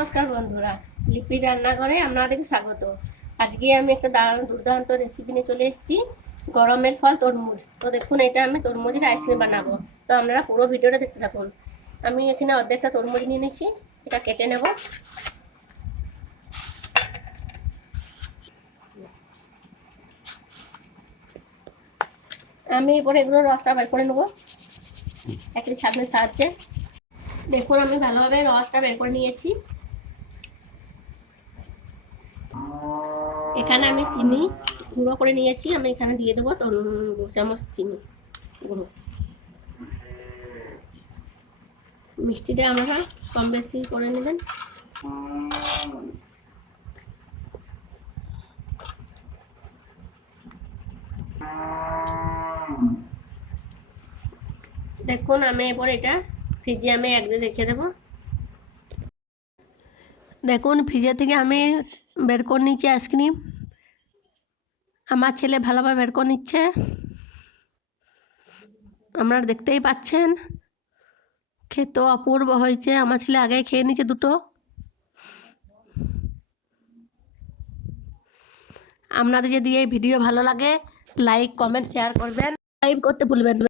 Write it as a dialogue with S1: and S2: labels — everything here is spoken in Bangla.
S1: নমস্কার বন্ধুরা, লিপি রান্নাঘরে আপনাদেরকে স্বাগত। আজকে আমি একটা দারুণ দুর্দান্ত রেসিপি নিয়ে চলে এসেছি, গরমের ফল তরমুজ। তো দেখুন, এটা আমি তরমুজের আইসক্রিম বানাবো। তো আপনারা পুরো ভিডিওটা দেখতে থাকুন। আমি এখানে অর্ধেকটা তরমুজ নিয়ে নিয়েছি, এটা কেটে নেব। আমি এরপরে এগুলো রসটা বের করে নেব, একটি ছাগলের সাহায্যে। দেখুন, আমি ভালোভাবে রসটা বের করে নিয়েছি। এখানে আমি চিনি গুঁড়ো করে নিয়েছি, আমি এখানে দিয়ে দেবো তো দু চামচ চিনি গুঁড়ো। মিষ্টিটা আপনারা কম বেশি করে নেবেন। দেখুন, আমি এরপর এটা ফ্রিজে আমি একদিন রেখে দেবো। দেখুন, ফ্রিজে থেকে আমি বের করে নিচ্ছি আইসক্রিম। আমার ছেলে ভালোভাবে বের করে নিচ্ছে। আপনারা দেখতেই পাচ্ছেন, খেতে অপূর্ব হয়েছে। আমার ছেলে আগে খেয়ে নিচ্ছে দুটো। আপনাদের যদি এই ভিডিও ভালো লাগে লাইক কমেন্ট শেয়ার করবেন। লাইভ করতে ভুলবেন।